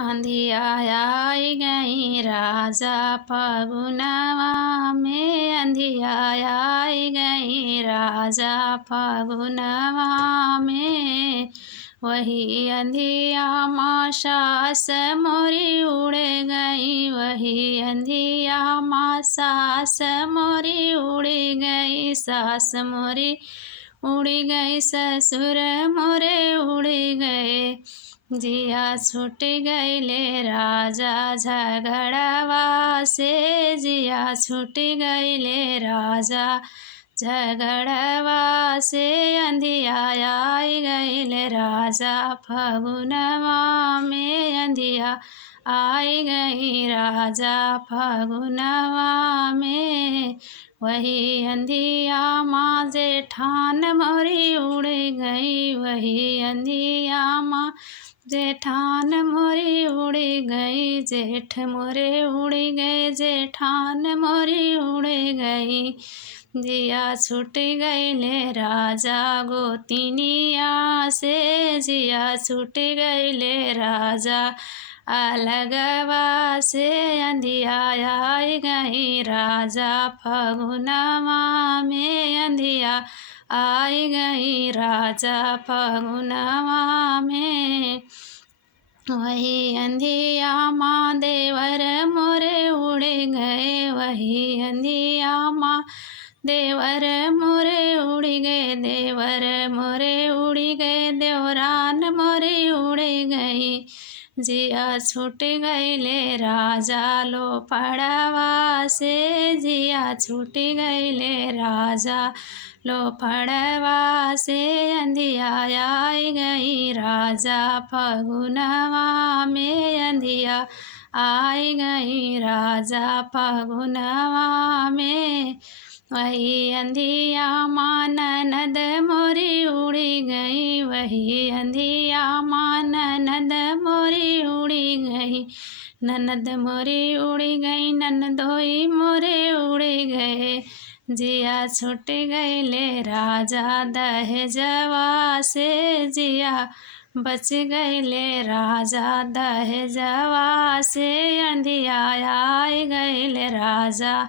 अंधिया आई गई राजा फगुनवा में, अंधिया आई गई राजा फगुनवा में। वही अंधिया माँ सास मोरी उड़ गई, वही अंधिया माँ सास मोरी उड़ गई, सास मोरी उड़ गई, ससुर मोरे उड़ गए। जिया छूट गईले राजा झगड़वा से, जिया छूट गईले राजा झगड़वा से। अंधिया आई गईले राजा फगुनवा में, अंधिया आई गई राजा फगुनवा में। वही अंधिया माँ जेठान मोरी उड़ गई, वही अंधिया माँ जेठान मोरी उड़ गई, जेठ मोरे उड़ गए, जेठान मोरी उड़ गई। जिया छूट गईले राजा गोतिनिया से, जिया छूट गईले राजा अलगवा से। अंधिया आई गई राजा फगुनवा में, अंधिया आई गई राजा फगुनवा में। वही अंधिया माँ देवर मोरे उड़ गए, वही अंधिया माँ देवर मोरे उड़ गए, देवर मोरे उड़ गए, देवरान मोरे उड़ गई। जिया छूट गईले राजा लो पड़वा से, जिया छूट गईले राजा लो पड़वा से। अंधिया आई गई राजा फगुनवा में, अंधिया आई गई राजा फगुनवा में। वही अंधिया माँ ननद मोरी उड़ गई, वही अंधिया माँ ननद मोरी उड़ गई, ननद मोरी उड़ गई, ननदोई मोरे उड़ गए। जिया छूट गईले राजा दहेजवा से, जिया बच गईले राजा दहेजवा से। अंधिया आई गईले राजा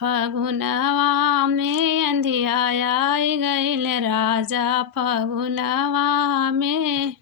फगुनवा में, अंधिया आई गईले राजा फगुनवा में।